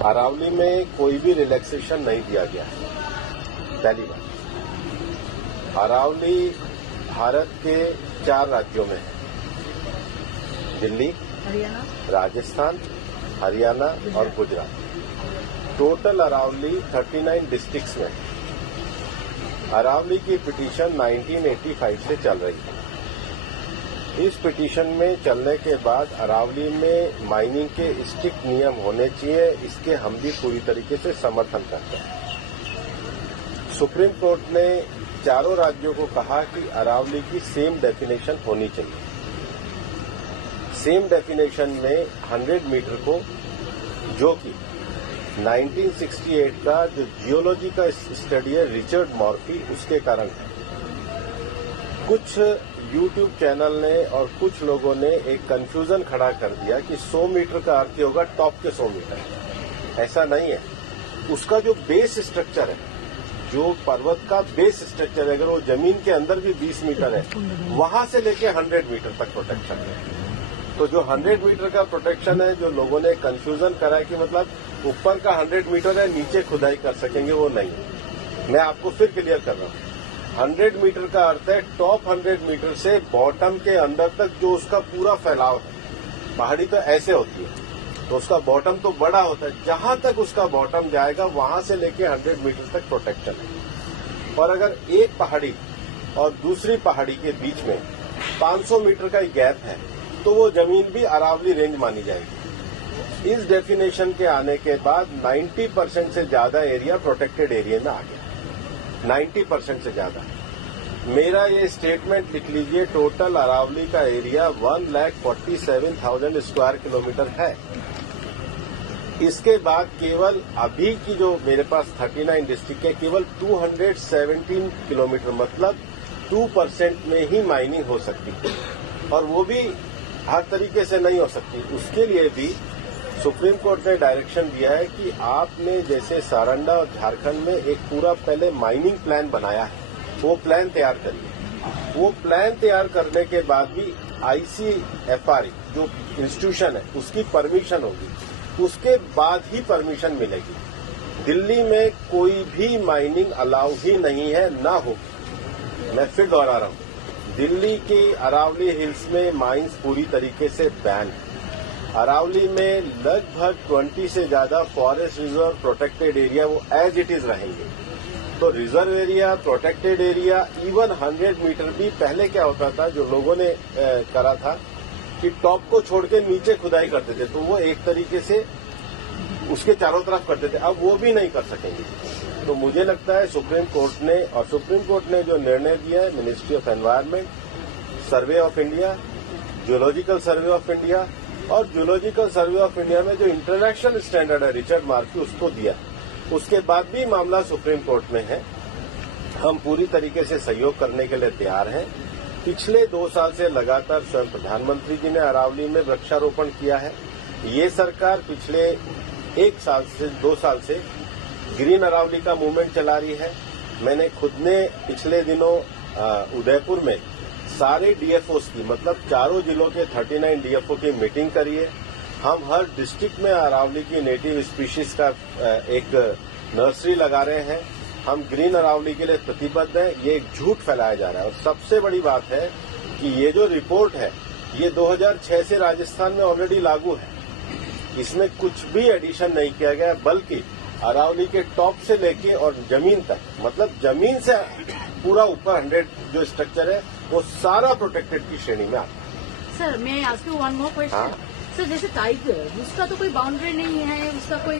अरावली में कोई भी रिलैक्सेशन नहीं दिया गया है। पहली बात, अरावली भारत के 4 राज्यों में है, दिल्ली, हरियाणा, राजस्थान, हरियाणा और गुजरात। टोटल अरावली 39 डिस्ट्रिक्ट्स में है। अरावली की पिटीशन 1985 से चल रही है। इस पिटीशन में चलने के बाद अरावली में माइनिंग के स्ट्रिक्ट नियम होने चाहिए, इसके हम भी पूरी तरीके से समर्थन करते हैं। सुप्रीम कोर्ट ने चारों राज्यों को कहा कि अरावली की सेम डेफिनेशन होनी चाहिए। सेम डेफिनेशन में 100 मीटर को, जो कि 1968 का जो जियोलॉजी का स्टडी है रिचर्ड मॉर्फी, उसके कारण है। कुछ यूट्यूब चैनल ने और कुछ लोगों ने एक कंफ्यूजन खड़ा कर दिया कि 100 मीटर का अर्थ होगा टॉप के 100 मीटर। ऐसा नहीं है। उसका जो बेस स्ट्रक्चर है, जो पर्वत का बेस स्ट्रक्चर है, अगर वो जमीन के अंदर भी 20 मीटर है, वहां से लेके 100 मीटर तक प्रोटेक्शन है। तो जो 100 मीटर का प्रोटेक्शन है, जो लोगों ने कंफ्यूजन करा है कि मतलब ऊपर का 100 मीटर है, नीचे खुदाई कर सकेंगे, वो नहीं। मैं आपको फिर क्लियर कर रहा हूं। 100 मीटर का अर्थ है टॉप 100 मीटर से बॉटम के अंदर तक जो उसका पूरा फैलाव है। पहाड़ी तो ऐसे होती है, तो उसका बॉटम तो बड़ा होता है। जहां तक उसका बॉटम जाएगा, वहां से लेके 100 मीटर तक प्रोटेक्शन है। और अगर एक पहाड़ी और दूसरी पहाड़ी के बीच में 500 मीटर का गैप है, तो वो जमीन भी अरावली रेंज मानी जाएगी। इस डेफिनेशन के आने के बाद 90% से ज्यादा एरिया प्रोटेक्टेड एरिया में आ गया। 90% से ज्यादा। मेरा ये स्टेटमेंट लिख लीजिए, टोटल अरावली का एरिया 1,47,000 स्क्वायर किलोमीटर है। इसके बाद केवल अभी की जो मेरे पास 39 डिस्ट्रिक्ट है, केवल 217 किलोमीटर, मतलब 2% में ही माइनिंग हो सकती है। और वो भी हर तरीके से नहीं हो सकती। उसके लिए भी सुप्रीम कोर्ट ने डायरेक्शन दिया है कि आपने जैसे सारंडा और झारखंड में एक पूरा पहले माइनिंग प्लान बनाया है, वो प्लान तैयार करिए। वो प्लान तैयार करने के बाद भी ICFR जो इंस्टीट्यूशन है, उसकी परमिशन होगी, उसके बाद ही परमिशन मिलेगी। दिल्ली में कोई भी माइनिंग अलाउ ही नहीं है, ना होगी। मैं फिर दोहरा रहा हूं, दिल्ली की अरावली हिल्स में माइंस पूरी तरीके से बैन है। अरावली में लगभग 20 से ज्यादा फॉरेस्ट रिजर्व, प्रोटेक्टेड एरिया वो एज इट इज रहेंगे। तो reserve area, protected area, even 100 metre भी पहले क्या होता था, जो लोगों ने करा था कि टॉप को छोड़ के नीचे खुदाई करते थे, तो वो एक तरीके से उसके चारों तरफ करते थे। अब वो भी नहीं कर सकेंगे। तो मुझे लगता है सुप्रीम कोर्ट ने जो निर्णय दिया है, ministry of environment, survey of India, geological survey of India, और जियोलॉजिकल सर्वे ऑफ इंडिया में जो इंटरनेशनल स्टैंडर्ड है रिचर्ड मॉर्फी, उसको दिया। उसके बाद भी मामला सुप्रीम कोर्ट में है। हम पूरी तरीके से सहयोग करने के लिए तैयार हैं। पिछले 2 साल से लगातार स्वयं प्रधानमंत्री जी ने अरावली में वृक्षारोपण किया है। ये सरकार पिछले 1 साल से 2 साल से ग्रीन अरावली का मूवमेंट चला रही है। मैंने खुद ने पिछले दिनों उदयपुर में सारे डीएफओस की, मतलब चारों जिलों के 39 डीएफओ की मीटिंग करी है। हम हर डिस्ट्रिक्ट में अरावली की नेटिव स्पीशीज का एक नर्सरी लगा रहे हैं। हम ग्रीन अरावली के लिए प्रतिबद्ध हैं। ये एक झूठ फैलाया जा रहा है। और सबसे बड़ी बात है कि ये जो रिपोर्ट है, ये 2006 से राजस्थान में ऑलरेडी लागू है। इसमें कुछ भी एडिशन नहीं किया गया, बल्कि अरावली के टॉप से लेके और जमीन तक, मतलब जमीन से पूरा ऊपर 100 जो स्ट्रक्चर है, वो सारा प्रोटेक्टेड की श्रेणी में आता है। सर मैं ask you one more question. Sir जैसे टाइगर, उसका तो कोई बाउंड्री नहीं है, उसका कोई